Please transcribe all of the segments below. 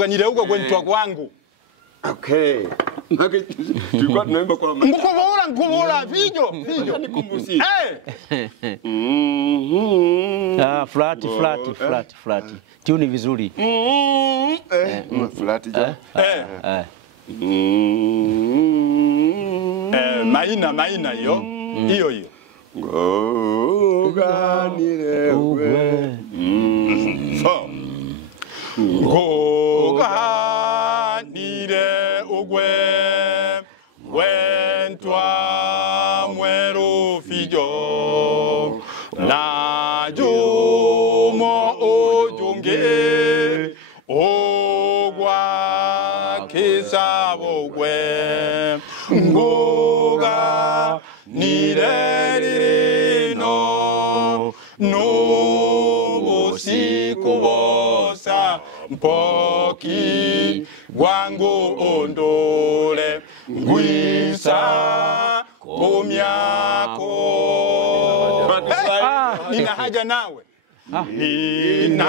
tukanile huko kwenye kwangu. Okay. Tulikuwa tunaimba kwa mama. Ngubula vijo. Nikumbushie. Flat. Tuni vizuri. Flat ja. Maina hiyo. Hiyo. Goganire ugwe. Goganire ugwe. Wentwa mwero fijo. Na jumo ojunge. Ogwa kisabo gwe. Goga nirerino. No sikubosa. Mpoki wangu ondole. Ngwisa kumyako. Nina haja nawe. Nina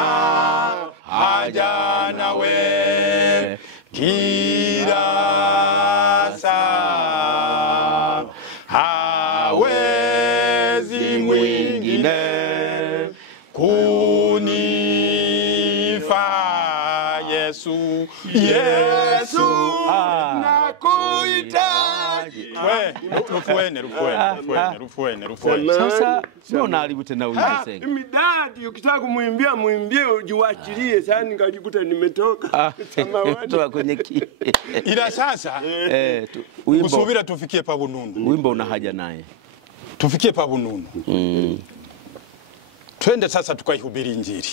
haja nawe. Kirasa. Hawezi mwingine kunifa. Yesu nakuhitaji. Rufuene. Sasa mbona haribu tena Senga? Midadi ukitaka kumuimbia muimbie ujiwachilie sana nikajikuta nimetoka. Toa kwenye Ila sasa usubira tufikie pa Bununu. Wimbo una haja naye. Tufikie pa Bununu. Twende sasa tukaihubiri Injili.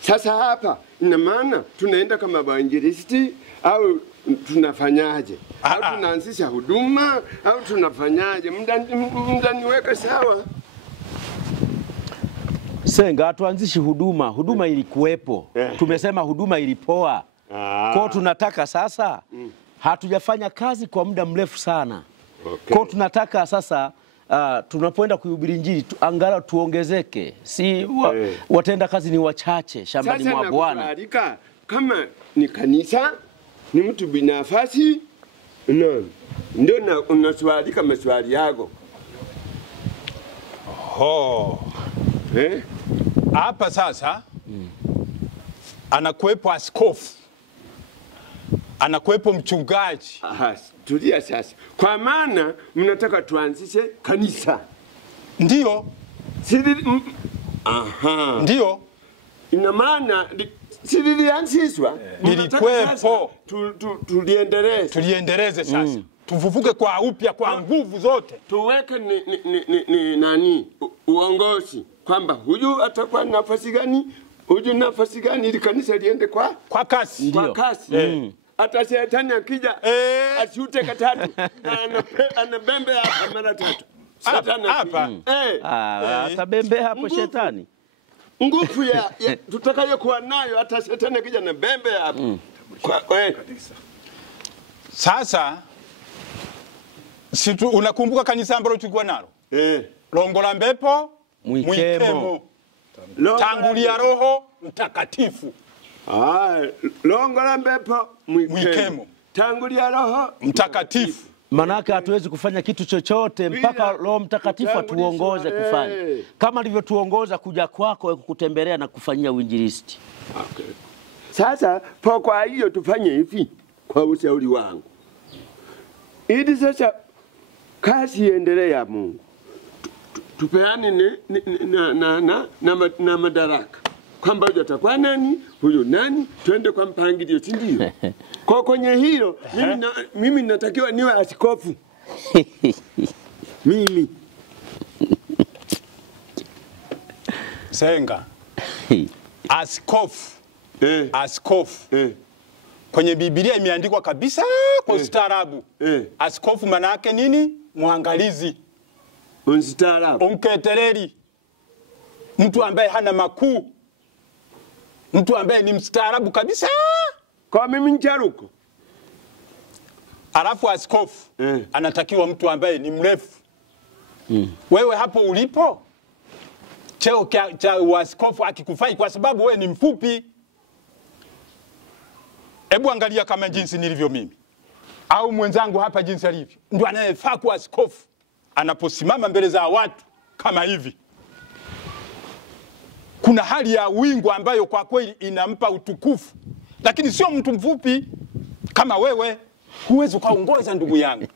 Sasa hapa ina maana tunaenda kama evangelist au tunafanyaje? Au tunaanzisha huduma au tunafanyaje? Muda niweke sawa. Senga tuanzishi huduma. Huduma ilikuwepo. Tumesema huduma ilipoa. Kwa tunataka sasa hatujafanya kazi kwa muda mrefu sana. Kwa tunataka sasa tunapoenda kuhubiri Injili angalau tuongezeke. Si watenda kazi ni wachache shambani mwa Bwana. Kama ni kanisa ni mtu binafsi ndio unaswalika maswali yako. Hapa sasa anakuepo askofu. Anakuepo mchungaji. Tulia sasa. Kwa maana mnataka tuanzishe kanisa. Ndio. Ndio. Ina maana silianzishwa. Nilikuepo. Tuliendeleze sasa. Tuvuvuke kwa upya kwa nguvu zote. Tuweke nani uongozi kwamba huyu atakuwa nafasi gani, huyu nafasi gani ili kanisa liende kwa kasi. Kwa kasi. Hata shetani akija ashute katatu anabembe hapa mara tatu. Shetani hapa. Atabembe hapo shetani. Nguvu ya tutakayokuwa nayo hata shetani akija na bembe hapa. Sasa unakumbuka kanisa ambalo tulikuwa nalo? Longola mbepo mwikemo. Tangulia Roho Mtakatifu. Longola mbepo mwikemo. Tangulia Roho Mtakatifu. Manaka hatuwezi kufanya kitu chochote mpaka Roho Mtakatifu atuongoze kufanya. Kama alivyotuongoza kuja kwako kukutembelea na kufanyia uinjilisti. Sasa kwa hiyo tufanye hivi kwa ushauri wangu. Ili sasa kazi iendelee ya Mungu. Tupeane na madaraka. Kwamba huyu atakuwa nani, huyu nani, twende kwa mpangilio, si ndio? Kwa kwenye hilo mimi natakiwa niwe askofu. Mimi Senga. Askofu. Askofu. Kwenye Biblia imeandikwa kabisa kwa ustaarabu. Askofu maana yake nini? Mwangalizi. Ustaarabu. Umketereri. Mtu ambaye hana makuu. Mtu ambaye ni mstaarabu kabisa. Kwa mimi ncharuko. Alafu askofu anatakiwa mtu ambaye ni mrefu. Wewe hapo ulipo cheo cha askofu akikufai kwa sababu wewe ni mfupi. Hebu angalia kama jinsi nilivyo mimi au mwenzangu hapa jinsi alivyo, ndio anayefaa kuwa askofu anaposimama mbele za watu kama hivi. Kuna hali ya wingu ambayo kwa kweli inampa utukufu, lakini sio mtu mfupi kama wewe. Huwezi ukaongoza ndugu yangu.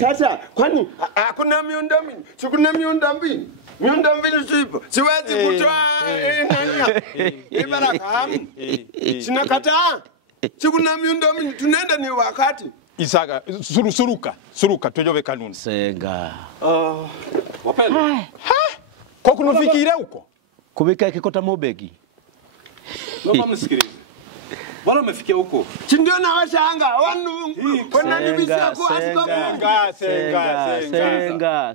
Sasa kwani hakuna miundombinu? Sikuna miundombinu. Miundombinu sipo. Siwezi kutoa nani? Baraka. Sinakataa. Sikuna miundombinu, tunaenda ni wakati. Isaka suruka tujowe kanuni. Senga. Wapenda. Kwa kunufikire huko. Kubika kikota mobegi. Naomba msikilize. Bwana umefikia huko. Si ndio na washanga wanu kuna nibisha kwa senga.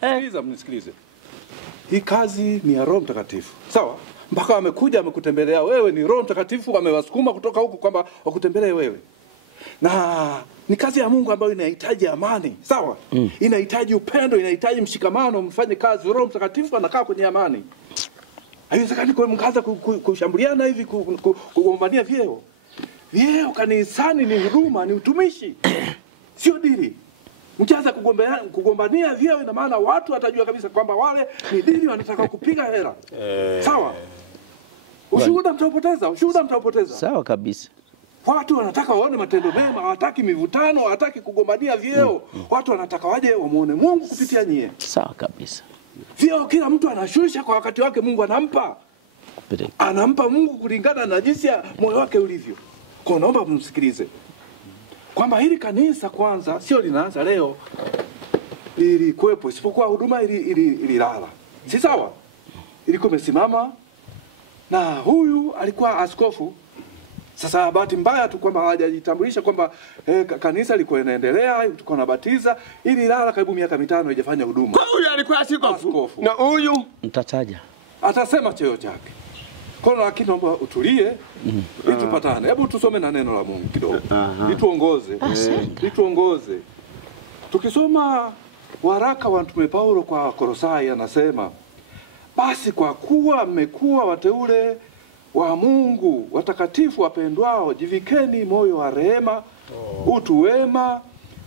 Sikiliza mnisikilize. Hii kazi ni ya Roho Mtakatifu. Sawa? Mpaka amekuja amekutembelea wewe, ni Roho Mtakatifu amewasukuma kutoka huko kwamba wakutembelee wewe. Na ni kazi ya Mungu ambayo inahitaji amani. Sawa? Inahitaji upendo, inahitaji mshikamano, mfanye kazi. Roho Mtakatifu anakaa kwenye amani. Haiwezekani kwa mkaanza kushambuliana hivi kugombania vyeo. Vyeo kanisani ni huduma, ni utumishi. Sio dili. Mkianza kugombania vyeo, ina maana watu watajua kabisa kwamba wale ni dili, wanataka kupiga hela. Sawa? Ushuhuda mtaupoteza. Sawa kabisa. Watu wanataka waone matendo mema, hawataki mivutano, hawataki kugombania vyeo. Watu wanataka waje wamuone Mungu kupitia nyie. Sawa kabisa. Vyeo kila mtu anashusha kwa wakati wake, Mungu anampa. Anampa Mungu kulingana na jinsi ya moyo wake ulivyo. Kwa naomba msikilize. Kwamba hili kanisa kwanza sio linaanza leo. Ilikuwepo, isipokuwa huduma ililala. Si sawa? Ilikuwa imesimama na huyu alikuwa askofu. Sasa bahati mbaya tu kwamba hawajajitambulisha kwamba kanisa liko linaendelea, tuko nabatiza, ili lala karibu miaka 5 haijafanya huduma. Kwa huyu alikuwa askofu. Na huyu mtataja. Atasema cheo chake. Kwa lakini naomba utulie, ili tupatane. Hebu tusome na neno la Mungu kidogo. Lituongoze. Tukisoma waraka wa Mtume Paulo kwa Kolosai, anasema, basi kwa kuwa mmekuwa wateule wa Mungu, watakatifu wapendwao, jivikeni moyo wa rehema, utu wema,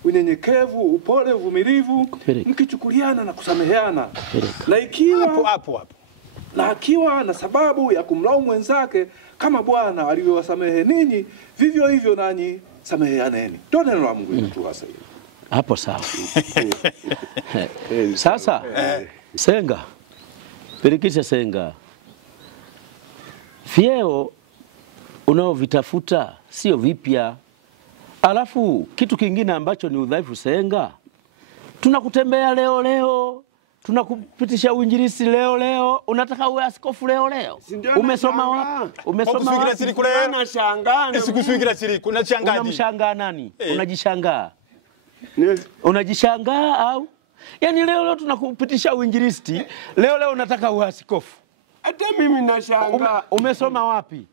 unyenyekevu, upole, uvumilivu, mkichukuliana na kusameheana. Na ikiwa hapo na akiwa na sababu ya kumlaumu mwenzake, kama Bwana alivyowasamehe ninyi, vivyo hivyo nanyi sameheaneni. Ndio neno la Mungu linatuasa hili. Hapo sawa. Sasa senga. Pirikisha senga. Vyeo unaovitafuta sio vipya. Alafu kitu kingine ambacho ni udhaifu senga, tunakutembea leo, tunakupitisha uinjilisti leo, unataka uwe askofu leo. Umesoma wapi? Umesoma wapi? Sikufikira siri, kuna changaji. Unamshangaa nani? Unajishangaa. Unajishangaa au? Yaani leo tunakupitisha uinjilisti, leo unataka uwe askofu. Hata mimi nashangaa. Umesoma wapi?